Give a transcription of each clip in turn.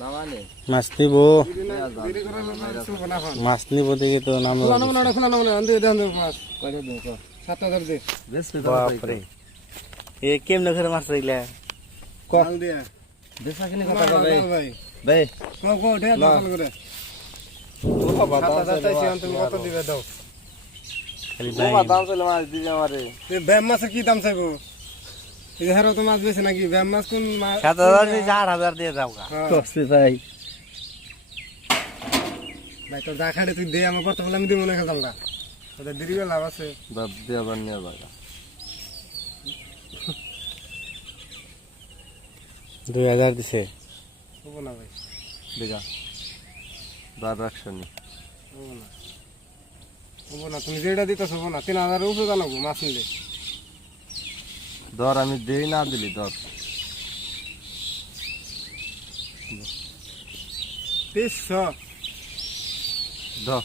নামানে মাছ নিব মাছ নিব দেখে তো নাম কয়টা দিন কো বেশ বাপরে এ কেমনে করে মাছ রইলা বেশা কিনে কথা কবে ভাই খালি ও ভাই দাম চলে মাছ দিবে আমারে ব্যাম মাছের কি দাম চাইবো তো মাছ বেছে নাকি ব্যায়াম মাছ কোন সাত হাজার চার হাজার দিয়ে যাও হ্যাঁ। ভাই তুই দে আমার আমি দিব না খেতাম না তোদের দেরি লাভ আছে আবার নিয়ে দুই হাজার দিছে হব না ভাই বিঘা বার রাখছো নি হব না হব না তুমি যেটা দিতে হব না তিন হাজার উপরে জানাবো মাছ নিলে দর আমি দেই না দিলি দর তিনশো দর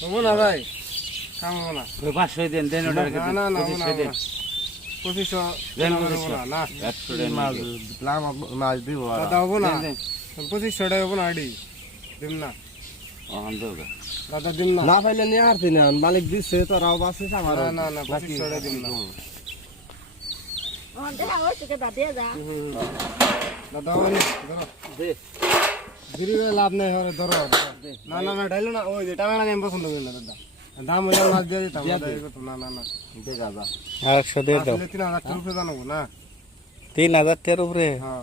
হবো না ভাই কাম হবো না ওই পাঁচশো দেন দেন অর্ডার করে না না না দেন পঁচিশশো দেন পঁচিশশো না একশো দেন মাছ প্লাম মাছ দিব দাদা হবো না পঁচিশশো মালিক দিচ্ছে তো রাও আমার না না পঁচিশশো টাকা না লাভ নাই দাম হইলে মাছ দিয়ে দিতাম না না না তিন হাজার টাকার উপরে জানাবো না তিন হাজার টাকার উপরে হ্যাঁ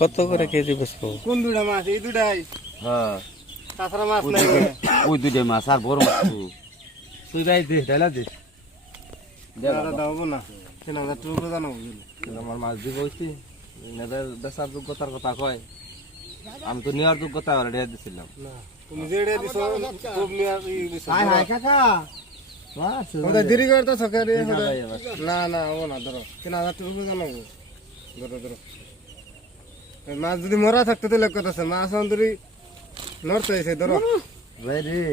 কত করে কেজি বেসবো কোন দুটা মাছ এই দুটাই হ্যাঁ তাছাড়া মাছ নাই ওই দুইটা মাছ আর বড় মাছ তুই ভাই দে ডাইলা দে দাদা দাও না তিন হাজার টাকা জানো আমার মাছ দিব হইছি নেদার বেচার যোগ্যতার কথা কয় আমি তো নেওয়ার যোগ্যতা আর রেড দিছিলাম তুমি যে রেড না না ও না ধরো তিন হাজার টাকা জানো ধরো ধরো মাছ যদি মরা থাকতো তাহলে কথা আছে মাছ অন্তরি লড়তেছে ধরো ভাই রে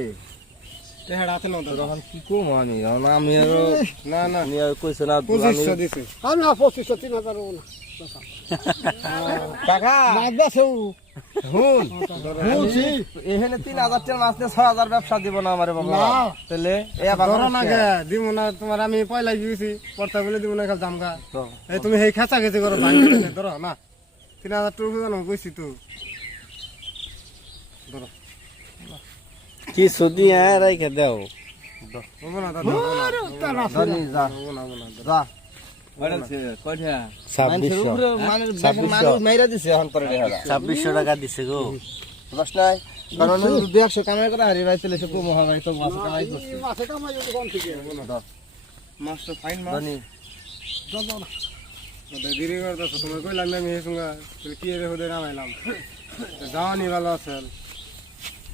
পঁচিশশো তিন হাজার এখানে তিন হাজার টাকা মাছ দিয়ে ছয় হাজার ব্যবসা দিব না আমার বাবা না দিব না তোমার আমি পয়লা দিয়েছি পর্তা বলে দিব না জামগা তুমি সেই খেঁচা খেঁচি করো ধরো না তিন হাজার টাকা জানো কইছি তো কি সুদি হ্যাঁ রাইখে দাও ছাব্বিশশো টাকা দিছে গো দশ নাই কারণ দু একশো কামাই করে হারিয়ে ভাই চলেছে কো মহামারী তো মাছ কামাই করছে মাছে কামাই যদি কম থেকে মাছ তো ফাইন মাছ জানি দাও না দেরি করে দাও তোমার কইলাম আমি হেসুঙ্গা কি ভালো আছে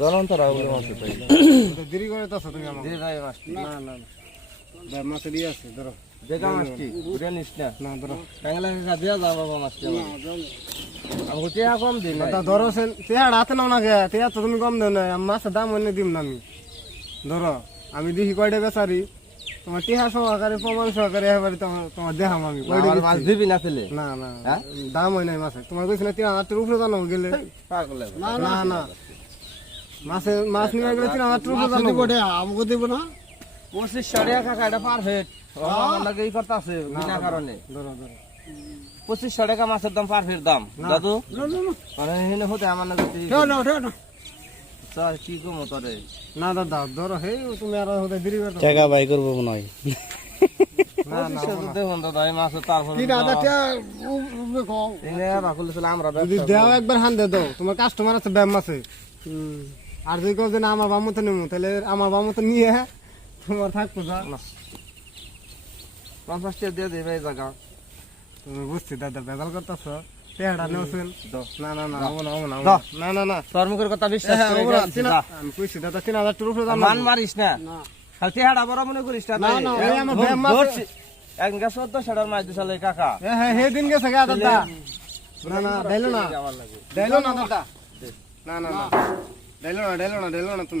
জ্বলন্ত রাহুল মাছ পাই দেরি করে তো তুমি আমাকে দেরি যায় মাছ না না না মাছ দিয়ে আছে ধরো দেখা মাছ কি ঘুরে নিস না না ধরো টাঙ্গলা কাকা দিয়া যা বাবা মাছ না আমাকে টিয়া কম দিন না ধরো সে টিয়া হাতে নাও না গে টিয়া তো তুমি কম দেও না মাছের দাম অন্য দিম না আমি ধরো আমি দেখি কয়টা বেচারি তোমার টিহা সহকারে প্রমাণ সহকারে এবারে তোমার দেখাম আমি মাছ দিবি না ছেলে না না হ্যাঁ? দাম হয় নাই মাছ তোমার কইছিল টিহা হাতের উপরে জানো গেলে না না মাছ মাছ নিয়ে গেলে তিন হাজার টাকা আমাকে দেব না পঁচিশ সরিয়া কাকা এটা পারফেক্ট হ্যাঁ? লাগে এই কথা আছে বিনা কারণে ধরো ধরো পঁচিশশো টাকা মাছের দাম পারফেক্ট দাম দাদু মানে হতে আমার না কি কম তরে না দাদা ধরো হে তুমি আর হতে দেরি করো টাকা বাই করবো মনে হয় আমরা তোমার কাস্টমার আছে ব্যায়াম আছে আর যদি কবে না আমার বামতো নেবো তাহলে আমার বামতো নিয়ে তোমার থাকতো না দিয়ে দেবে এই জায়গা তুমি বুঝছি দাদা বেজাল করতেছ পেহাড়া না না না না মান মারিস না এক গেছ তো সেটার দিছালে কাকা হ্যাঁ হ্যাঁ দিন না না না ডাইলো তরে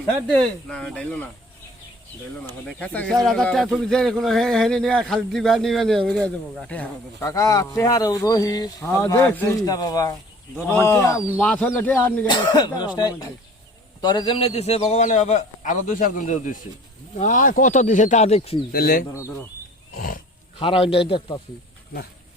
যেমনি দিছে ভগবানের বাবা আরো দুই চারজন দিছে কত দিছে তা দেখছি খারাপ দেখতেছি না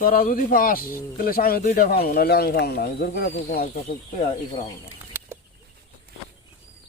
তোরা যদি পাস তাহলে আমি দুইটা পাবো নাহলে আমি পাবো না আমি জোর করে তোমার কাছে ই করাবো না